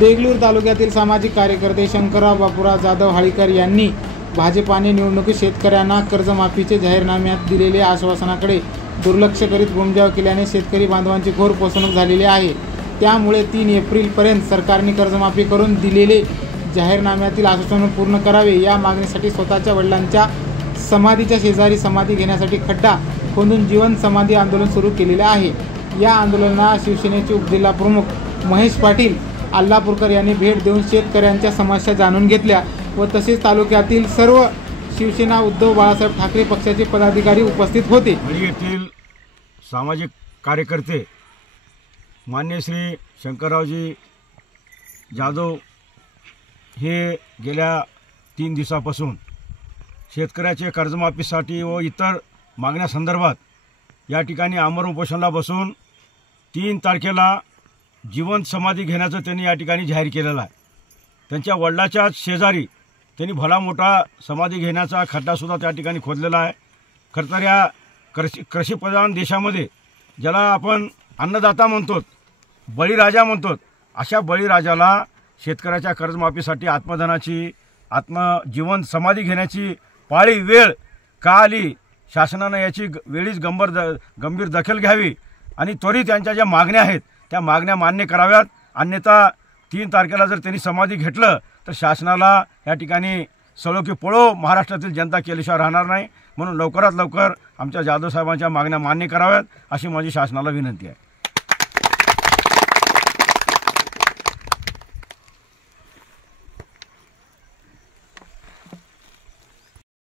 देगलूर तालुक्यातील सामाजिक कार्यकर्ते शंकरराव बापूराव जाधव हाळीकर यांनी भाजपाने निवडणुकीत शेतकऱ्यांना कर्जमाफीचे जाहीरनाम्यात दिलेल्या आश्वासनाकडे दुर्लक्ष करीत घुमजाव केल्याने शेतकरी बांधवांची घोर फसवणूक झालेली आहे। त्यामुळे 3 एप्रिलपर्यंत सरकारने कर्जमाफी करून दिलेले जाहीरनाम्यातील आश्वासन पूर्ण करावे या मागणीसाठी स्वतःच्या वडिलांच्या समाधीच्या शेजारी समाधी घेण्यासाठी खड्डा खोदून जीवन समाधी आंदोलन सुरू केलेले आहे। या आंदोलनाला शिवसेनेचे उपजिल्हा प्रमुख महेश पाटील अल्लापूरकर यांनी भेट देऊन शेतकऱ्यांच्या समस्या जाणून घेतल्या व तसेच तालुक्यातील सर्व शिवसेना उद्धव बाळासाहेब ठाकरे पक्षाचे पदाधिकारी उपस्थित होते। येथील सामाजिक कार्यकर्ते मान्य श्री शंकररावजी जाधव हे गेल्या 3 दिवसापासून शेतकऱ्याचे कर्जमाफीसाठी व इतर मागण्यासंदर्भात या ठिकाणी आमरण उपोषणाला बसून 3 तारखेला जीवन समाधी घेण्याचं त्यांनी या ठिकाणी जाहीर केलेलं आहे। त्यांच्या वडिलाच्या शेजारी त्यांनी भला मोठा समाधी घेण्याचा खड्डासुद्धा त्या ठिकाणी खोदलेला आहे। खरं तर या कृषीप्रधान देशामध्ये ज्याला आपण अन्नदाता म्हणतो, बळीराजा म्हणतो, अशा बळीराजाला शेतकऱ्याच्या कर्जमाफीसाठी आत्मधनाची जीवन समाधी घेण्याची पाळी वेळ का आली, शासनानं याची वेळीच गंभीर दखल घ्यावी आणि त्वरित त्यांच्या ज्या मागण्या आहेत त्या मागण्या मान्य कराव्यात। अन्यथा 3 तारखेला जर त्यांनी समाधी घेतलं तर शासनाला या ठिकाणी सळो की पळो महाराष्ट्रातील जनता केल्याशिवाय राहणार नाही। म्हणून लवकरात लवकर आमच्या जाधव साहेबांच्या मागण्या मान्य कराव्यात अशी माझी शासनाला विनंती आहे।